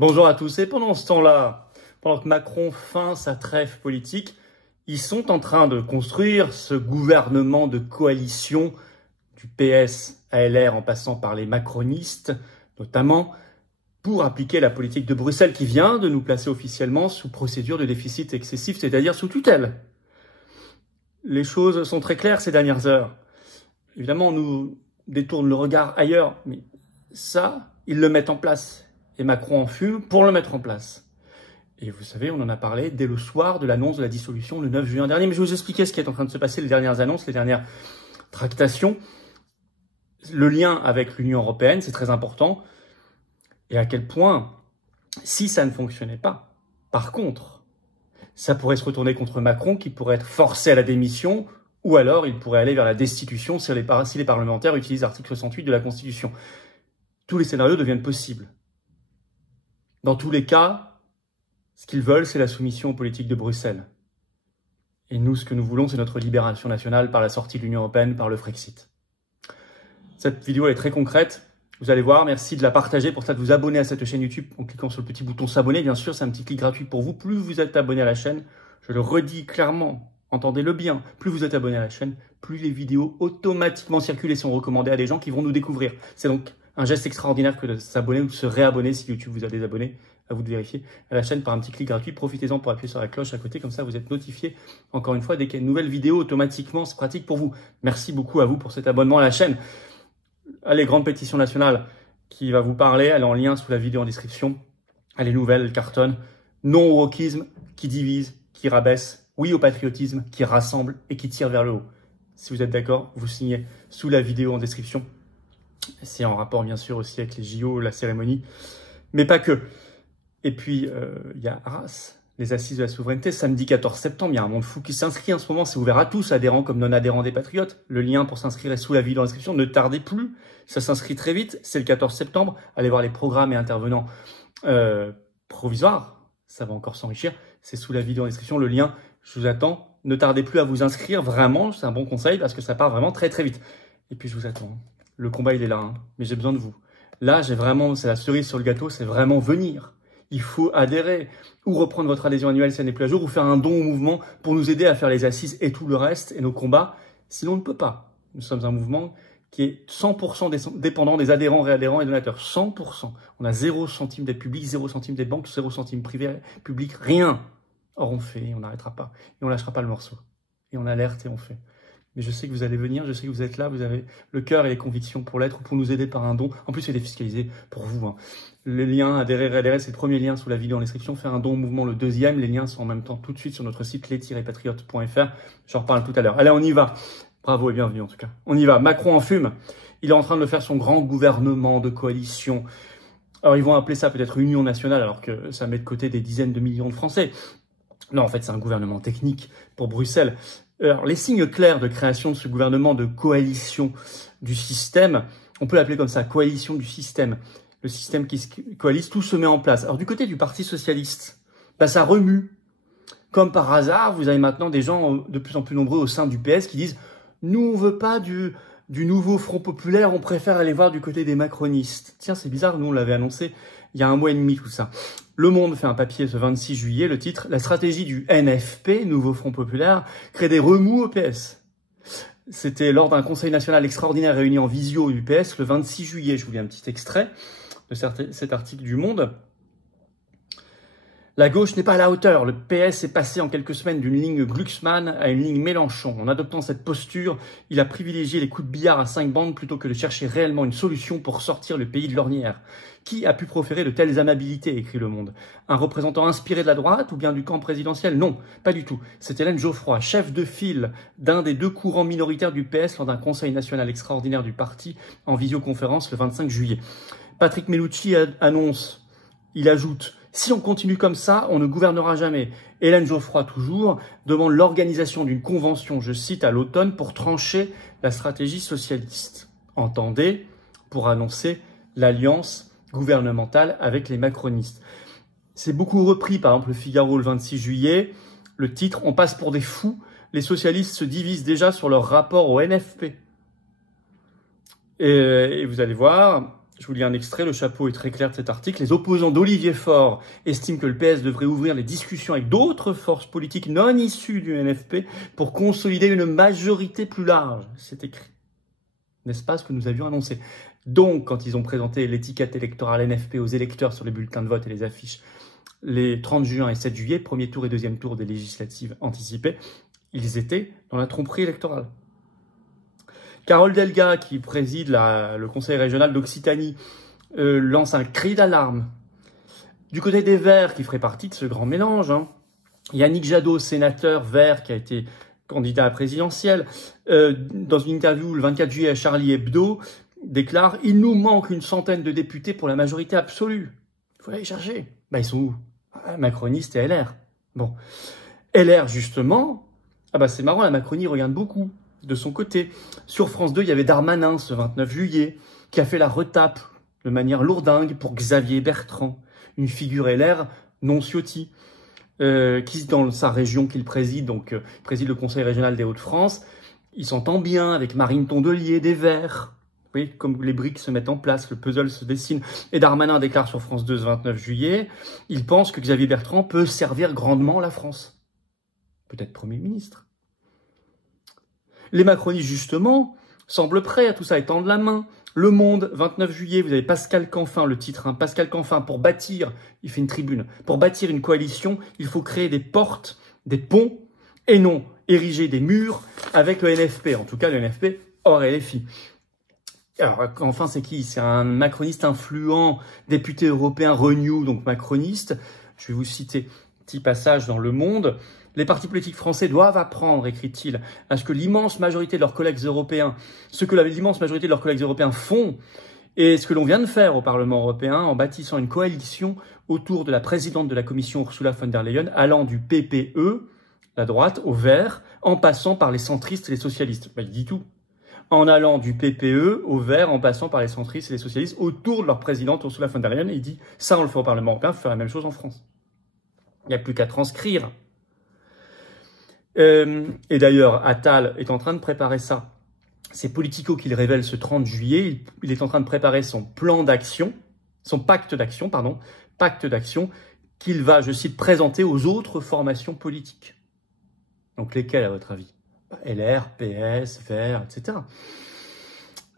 Bonjour à tous. Et pendant ce temps-là, pendant que Macron feint sa trêve politique, ils sont en train de construire ce gouvernement de coalition du PS à LR en passant par les macronistes, notamment pour appliquer la politique de Bruxelles qui vient de nous placer officiellement sous procédure de déficit excessif, c'est-à-dire sous tutelle. Les choses sont très claires ces dernières heures. Évidemment, on nous détourne le regard ailleurs, mais ça, ils le mettent en place. Et Macron en fume pour le mettre en place. Et vous savez, on en a parlé dès le soir de l'annonce de la dissolution le 9 juin dernier. Mais je vais vous expliquer ce qui est en train de se passer, les dernières annonces, les dernières tractations. Le lien avec l'Union européenne, c'est très important. Et à quel point, si ça ne fonctionnait pas, par contre, ça pourrait se retourner contre Macron qui pourrait être forcé à la démission ou alors il pourrait aller vers la destitution si les parlementaires utilisent l'article 68 de la Constitution. Tous les scénarios deviennent possibles. Dans tous les cas, ce qu'ils veulent, c'est la soumission aux politiques de Bruxelles. Et nous, ce que nous voulons, c'est notre libération nationale par la sortie de l'Union européenne, par le Frexit. Cette vidéo est très concrète. Vous allez voir, merci de la partager, pour ça de vous abonner à cette chaîne YouTube en cliquant sur le petit bouton s'abonner. Bien sûr, c'est un petit clic gratuit pour vous. Plus vous êtes abonné à la chaîne, je le redis clairement, entendez-le bien, plus vous êtes abonné à la chaîne, plus les vidéos automatiquement circulent et sont recommandées à des gens qui vont nous découvrir. C'est donc un geste extraordinaire que de s'abonner ou de se réabonner si YouTube vous a désabonné. À vous de vérifier à la chaîne par un petit clic gratuit. Profitez-en pour appuyer sur la cloche à côté, comme ça vous êtes notifié encore une fois dès qu'il y a une nouvelle vidéo automatiquement. C'est pratique pour vous. Merci beaucoup à vous pour cet abonnement à la chaîne. Allez, grande pétition nationale qui va vous parler. Elle est en lien sous la vidéo en description. Elle est nouvelle, elle cartonne. Non au wokisme qui divise, qui rabaisse. Oui au patriotisme qui rassemble et qui tire vers le haut. Si vous êtes d'accord, vous signez sous la vidéo en description. C'est en rapport bien sûr aussi avec les JO, la cérémonie, mais pas que. Et puis, il y a Arras, les assises de la souveraineté, samedi 14 septembre. Il y a un monde fou qui s'inscrit en ce moment. C'est ouvert à tous, adhérents comme non-adhérents des Patriotes. Le lien pour s'inscrire est sous la vidéo en description. Ne tardez plus, ça s'inscrit très vite. C'est le 14 septembre. Allez voir les programmes et intervenants provisoires. Ça va encore s'enrichir. C'est sous la vidéo en description. Le lien, je vous attends. Ne tardez plus à vous inscrire. Vraiment, c'est un bon conseil parce que ça part vraiment très très vite. Et puis, je vous attends. Le combat, il est là, hein. Mais j'ai besoin de vous. Là, j'ai vraiment, c'est la cerise sur le gâteau, c'est vraiment venir. Il faut adhérer ou reprendre votre adhésion annuelle si elle n'est plus à jour ou faire un don au mouvement pour nous aider à faire les assises et tout le reste et nos combats. Sinon, on ne peut pas. Nous sommes un mouvement qui est 100% dépendant des adhérents, réadhérents et donateurs. 100%. On a 0 centime d'aide publique, 0 centime d'aide banque, 0 centime privé, public, rien. Or, on fait et on n'arrêtera pas. Et on lâchera pas le morceau. Et on alerte et on fait. Mais je sais que vous allez venir, je sais que vous êtes là, vous avez le cœur et les convictions pour l'être ou pour nous aider par un don. En plus, c'est défiscalisé pour vous, hein. Le lien adhérer, réadhérer, c'est le premier lien sous la vidéo en description. Faire un don au mouvement, le deuxième. Les liens sont en même temps tout de suite sur notre site les-patriotes.fr. J'en reparle tout à l'heure. Allez, on y va. Bravo et bienvenue en tout cas. On y va. Macron en fume. Il est en train de faire son grand gouvernement de coalition. Alors, ils vont appeler ça peut-être Union nationale alors que ça met de côté des dizaines de millions de Français. Non, en fait, c'est un gouvernement technique pour Bruxelles. Alors, les signes clairs de création de ce gouvernement de coalition du système, on peut l'appeler comme ça, coalition du système. Le système qui se coalise, tout se met en place. Alors, du côté du Parti socialiste, ça remue. Comme par hasard, vous avez maintenant des gens de plus en plus nombreux au sein du PS qui disent « Nous, on veut pas du nouveau Front populaire, on préfère aller voir du côté des macronistes. » Tiens, c'est bizarre, nous, on l'avait annoncé il y a 1 mois et demi, tout ça. Le Monde fait un papier ce 26 juillet, le titre « La stratégie du NFP, Nouveau Front Populaire, crée des remous au PS ». C'était lors d'un conseil national extraordinaire réuni en visio du PS le 26 juillet. Je vous lis un petit extrait de cet article du Monde. La gauche n'est pas à la hauteur. Le PS est passé en quelques semaines d'une ligne Glucksmann à une ligne Mélenchon. En adoptant cette posture, il a privilégié les coups de billard à 5 bandes plutôt que de chercher réellement une solution pour sortir le pays de l'ornière. Qui a pu proférer de telles amabilités, écrit Le Monde? Un représentant inspiré de la droite ou bien du camp présidentiel? Non, pas du tout. C'est Hélène Geoffroy, chef de file d'un des 2 courants minoritaires du PS lors d'un conseil national extraordinaire du parti en visioconférence le 25 juillet. Patrick Mellucci annonce, il ajoute « Si on continue comme ça, on ne gouvernera jamais ». Hélène Geoffroy, toujours, demande l'organisation d'une convention, je cite, à l'automne pour trancher la stratégie socialiste. Entendez, pour annoncer l'alliance gouvernementale avec les macronistes. C'est beaucoup repris, par exemple, le Figaro le 26 juillet. Le titre « On passe pour des fous, les socialistes se divisent déjà sur leur rapport au NFP ». Et vous allez voir, Je vous lis un extrait, le chapeau est très clair de cet article. Les opposants d'Olivier Faure estiment que le PS devrait ouvrir les discussions avec d'autres forces politiques non issues du NFP pour consolider une majorité plus large. C'est écrit. N'est-ce pas ce que nous avions annoncé? Donc, quand ils ont présenté l'étiquette électorale NFP aux électeurs sur les bulletins de vote et les affiches, les 30 juin et 7 juillet, premier tour et deuxième tour des législatives anticipées, ils étaient dans la tromperie électorale. Carole Delga, qui préside le conseil régional d'Occitanie, lance un cri d'alarme. Du côté des Verts, qui ferait partie de ce grand mélange, Yannick Jadot, sénateur vert, qui a été candidat à la présidentielle, dans une interview le 24 juillet à Charlie Hebdo, déclare « Il nous manque une centaine de députés pour la majorité absolue. Il faut aller chercher. » Ils sont où? Macronistes et LR. Bon. LR, justement, c'est marrant, la Macronie regarde beaucoup de son côté. Sur France 2, il y avait Darmanin, ce 29 juillet, qui a fait la retape de manière lourdingue pour Xavier Bertrand, une figure LR non Ciotti, qui, dans sa région qu'il préside, donc préside le Conseil régional des Hauts-de-France, il s'entend bien avec Marine Tondelier des Verts. Vous voyez, comme les briques se mettent en place, le puzzle se dessine. Et Darmanin déclare sur France 2 ce 29 juillet, il pense que Xavier Bertrand peut servir grandement la France. Peut-être Premier ministre. Les macronistes, justement, semblent prêts à tout ça, étendre la main. Le Monde, 29 juillet, vous avez Pascal Canfin, le titre, Pascal Canfin, pour bâtir, il fait une tribune, pour bâtir une coalition, il faut créer des portes, des ponts, et non ériger des murs avec le NFP. En tout cas, le NFP hors LFI. Alors, Canfin, c'est qui? C'est un macroniste influent, député européen Renew, donc macroniste. Je vais vous citer un petit passage dans Le Monde. Les partis politiques français doivent apprendre, écrit-il, à ce que l'immense majorité de leurs collègues européens, l'immense majorité de leurs collègues européens font, et ce que l'on vient de faire au Parlement européen en bâtissant une coalition autour de la présidente de la Commission, Ursula von der Leyen, allant du PPE, la droite, au vert, en passant par les centristes et les socialistes. Il dit tout. En allant du PPE au vert, en passant par les centristes et les socialistes, autour de leur présidente Ursula von der Leyen, et il dit « ça, on le fait au Parlement européen, il faut faire la même chose en France ». Il n'y a plus qu'à transcrire. Et d'ailleurs, Attal est en train de préparer ça. C'est Politico qui le révèle ce 30 juillet. Il est en train de préparer son plan d'action, son pacte d'action, qu'il va, je cite, présenter aux autres formations politiques. Donc lesquelles, à votre avis? LR, PS, Verts, etc.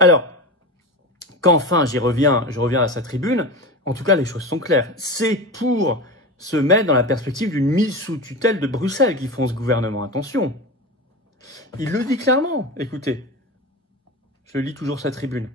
Alors, qu'enfin, je reviens à sa tribune, en tout cas, les choses sont claires. C'est pour se mettre dans la perspective d'une mise sous tutelle de Bruxelles qu'ils font ce gouvernement. Attention. Il le dit clairement. Écoutez, je lis toujours sa tribune.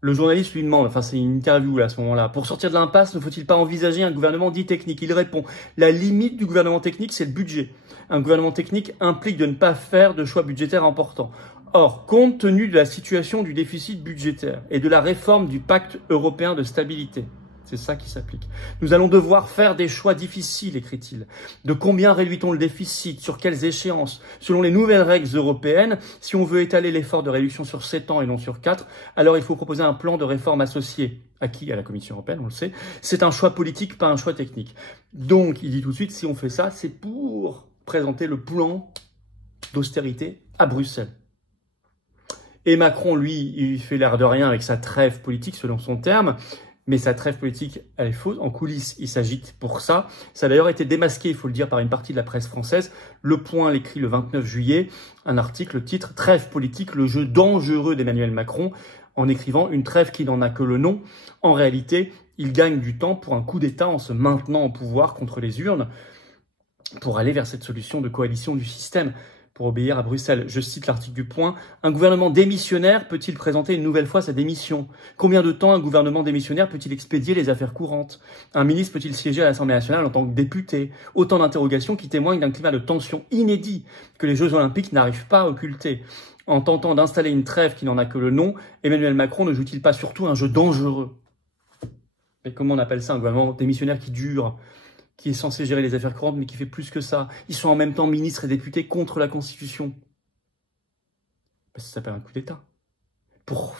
Le journaliste lui demande, c'est une interview là, à ce moment-là, pour sortir de l'impasse, ne faut-il pas envisager un gouvernement dit technique? Il répond, la limite du gouvernement technique, c'est le budget. Un gouvernement technique implique de ne pas faire de choix budgétaires importants. Or, compte tenu de la situation du déficit budgétaire et de la réforme du pacte européen de stabilité, c'est ça qui s'applique. Nous allons devoir faire des choix difficiles, écrit-il. De combien réduit-on le déficit? Sur quelles échéances? Selon les nouvelles règles européennes, si on veut étaler l'effort de réduction sur 7 ans et non sur 4, alors il faut proposer un plan de réforme associé. À qui? À la Commission européenne, on le sait. C'est un choix politique, pas un choix technique. Donc, il dit tout de suite, si on fait ça, c'est pour présenter le plan d'austérité à Bruxelles. Et Macron, lui, il fait l'air de rien avec sa trêve politique, selon son terme. Mais sa trêve politique, elle est fausse. En coulisses, il s'agite pour ça. Ça a d'ailleurs été démasqué, il faut le dire, par une partie de la presse française. Le Point l'écrit le 29 juillet, un article, le titre « Trêve politique, le jeu dangereux d'Emmanuel Macron », en écrivant « Une trêve qui n'en a que le nom ». En réalité, il gagne du temps pour un coup d'État en se maintenant au pouvoir contre les urnes, pour aller vers cette solution de coalition du système, pour obéir à Bruxelles. Je cite l'article du Point. Un gouvernement démissionnaire peut-il présenter une nouvelle fois sa démission? Combien de temps un gouvernement démissionnaire peut-il expédier les affaires courantes? Un ministre peut-il siéger à l'Assemblée nationale en tant que député? Autant d'interrogations qui témoignent d'un climat de tension inédit que les Jeux Olympiques n'arrivent pas à occulter. En tentant d'installer une trêve qui n'en a que le nom, Emmanuel Macron ne joue-t-il pas surtout un jeu dangereux? Mais comment on appelle ça, un gouvernement démissionnaire qui dure, qui est censé gérer les affaires courantes, mais qui fait plus que ça? Ils sont en même temps ministres et députés contre la Constitution. Ça s'appelle un coup d'État. Pour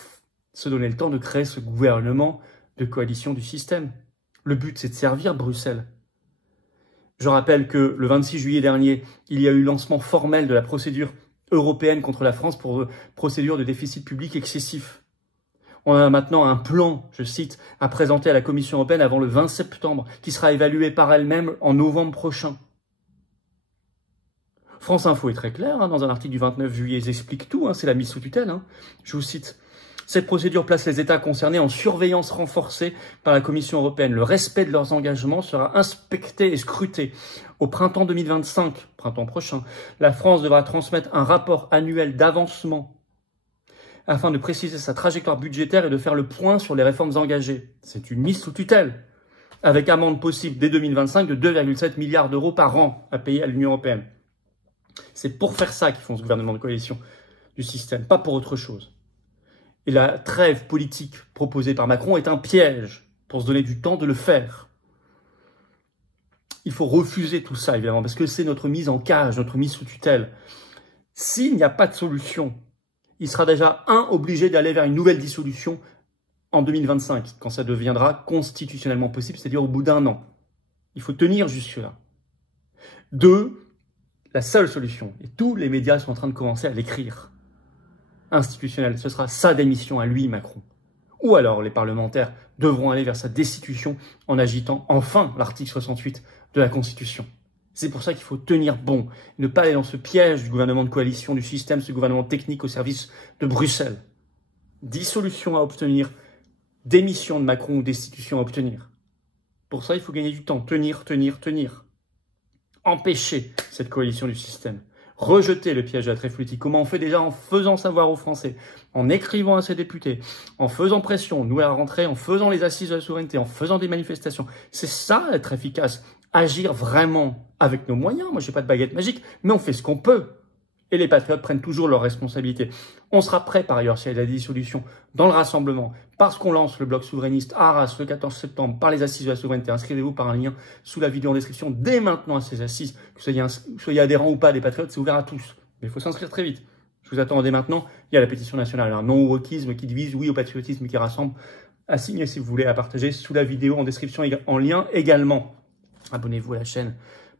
se donner le temps de créer ce gouvernement de coalition du système. Le but, c'est de servir Bruxelles. Je rappelle que le 26 juillet dernier, il y a eu lancement formel de la procédure européenne contre la France pour procédure de déficit public excessif. On a maintenant un plan, je cite, à présenter à la Commission européenne avant le 20 septembre, qui sera évalué par elle-même en novembre prochain. France Info est très clair, dans un article du 29 juillet, ils expliquent tout, c'est la mise sous tutelle. Je vous cite. Cette procédure place les États concernés en surveillance renforcée par la Commission européenne. Le respect de leurs engagements sera inspecté et scruté. Au printemps 2025, printemps prochain, la France devra transmettre un rapport annuel d'avancement afin de préciser sa trajectoire budgétaire et de faire le point sur les réformes engagées. C'est une mise sous tutelle, avec amende possible dès 2025 de 2,7 milliards d'euros par an à payer à l'Union européenne. C'est pour faire ça qu'ils font ce gouvernement de coalition du système, pas pour autre chose. Et la trêve politique proposée par Macron est un piège pour se donner du temps de le faire. Il faut refuser tout ça, évidemment, parce que c'est notre mise en cage, notre mise sous tutelle. S'il n'y a pas de solution, il sera déjà, obligé d'aller vers une nouvelle dissolution en 2025, quand ça deviendra constitutionnellement possible, c'est-à-dire au bout d'un an. Il faut tenir jusque-là. 2, la seule solution, et tous les médias sont en train de commencer à l'écrire, institutionnelle, ce sera sa démission à lui, Macron. Ou alors les parlementaires devront aller vers sa destitution en agitant enfin l'article 68 de la Constitution. C'est pour ça qu'il faut tenir bon, ne pas aller dans ce piège du gouvernement de coalition, du système, ce gouvernement technique au service de Bruxelles. Dissolution à obtenir, démission de Macron ou destitution à obtenir. Pour ça, il faut gagner du temps, tenir. Empêcher cette coalition du système. Rejeter le piège de la trêve politique. Comment on fait déjà? En faisant savoir aux Français, en écrivant à ses députés, en faisant pression, nous à la rentrée, en faisant les assises de la souveraineté, en faisant des manifestations. C'est ça être efficace. Agir vraiment avec nos moyens. Moi, j'ai pas de baguette magique, mais on fait ce qu'on peut. Et les patriotes prennent toujours leurs responsabilités. On sera prêt par ailleurs s'il y a de la dissolution dans le rassemblement, parce qu'on lance le bloc souverainiste à Arras le 14 septembre par les assises de la souveraineté. Inscrivez-vous par un lien sous la vidéo en description dès maintenant à ces assises. Que vous soyez adhérent ou pas des patriotes, c'est ouvert à tous. Mais il faut s'inscrire très vite. Je vous attends dès maintenant. Il y a la pétition nationale, un non au wokisme qui divise, oui au patriotisme qui rassemble. À signer si vous voulez, à partager sous la vidéo en description en lien également. Abonnez-vous à la chaîne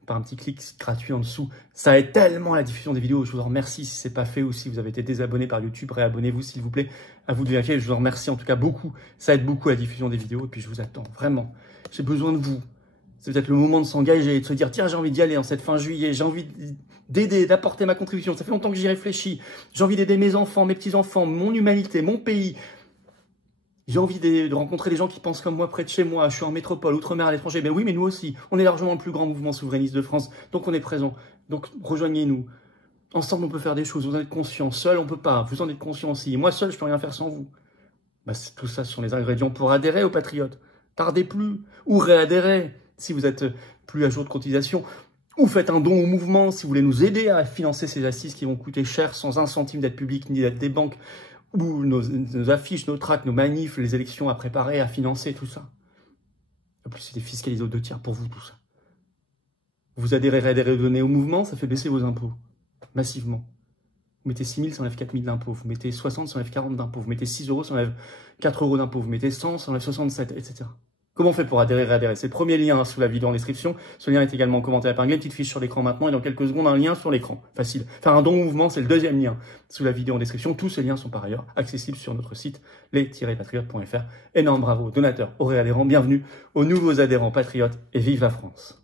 par un petit clic gratuit en dessous. Ça aide tellement à la diffusion des vidéos. Je vous en remercie si ce n'est pas fait ou si vous avez été désabonné par YouTube. Réabonnez-vous s'il vous plaît. À vous de vérifier. Je vous en remercie en tout cas beaucoup. Ça aide beaucoup à la diffusion des vidéos. Et puis je vous attends vraiment. J'ai besoin de vous. C'est peut-être le moment de s'engager, de se dire tiens, j'ai envie d'y aller en cette fin juillet. J'ai envie d'aider, d'apporter ma contribution. Ça fait longtemps que j'y réfléchis. J'ai envie d'aider mes enfants, mes petits-enfants, mon humanité, mon pays. J'ai envie de rencontrer des gens qui pensent comme moi près de chez moi. Je suis en métropole, outre-mer, à l'étranger. Mais oui, mais nous aussi. On est largement le plus grand mouvement souverainiste de France. Donc on est présent. Donc rejoignez-nous. Ensemble, on peut faire des choses. Vous en êtes conscients. Seul, on peut pas. Vous en êtes conscients aussi. Et moi, seul, je peux rien faire sans vous. Tout ça, ce sont les ingrédients pour adhérer aux Patriotes. Tardez plus. Ou réadhérez si vous êtes plus à jour de cotisation. Ou faites un don au mouvement si vous voulez nous aider à financer ces assises qui vont coûter cher sans un centime d'aide publique ni d'aide des banques. Ou nos affiches, nos tracts, nos manifs, les élections à préparer, à financer, tout ça. En plus, c'est défiscalisé aux 2/3 pour vous, tout ça. Vous adhérez, donnez au mouvement, ça fait baisser vos impôts. Massivement. Vous mettez 6 000, ça enlève 4 000 d'impôts. Vous mettez 60, ça enlève 40 d'impôts. Vous mettez 6 euros, ça enlève 4 euros d'impôts. Vous mettez 100, ça enlève 67, etc. Comment on fait pour adhérer, réadhérer? C'est le premier lien sous la vidéo en description. Ce lien est également commenté à épinglé, petite fiche sur l'écran maintenant et dans quelques secondes un lien sur l'écran. Facile. Faire un don au mouvement, c'est le deuxième lien sous la vidéo en description. Tous ces liens sont par ailleurs accessibles sur notre site les-patriotes.fr. Énorme bravo aux donateurs, aux réadhérents. Bienvenue aux nouveaux adhérents patriotes et vive la France.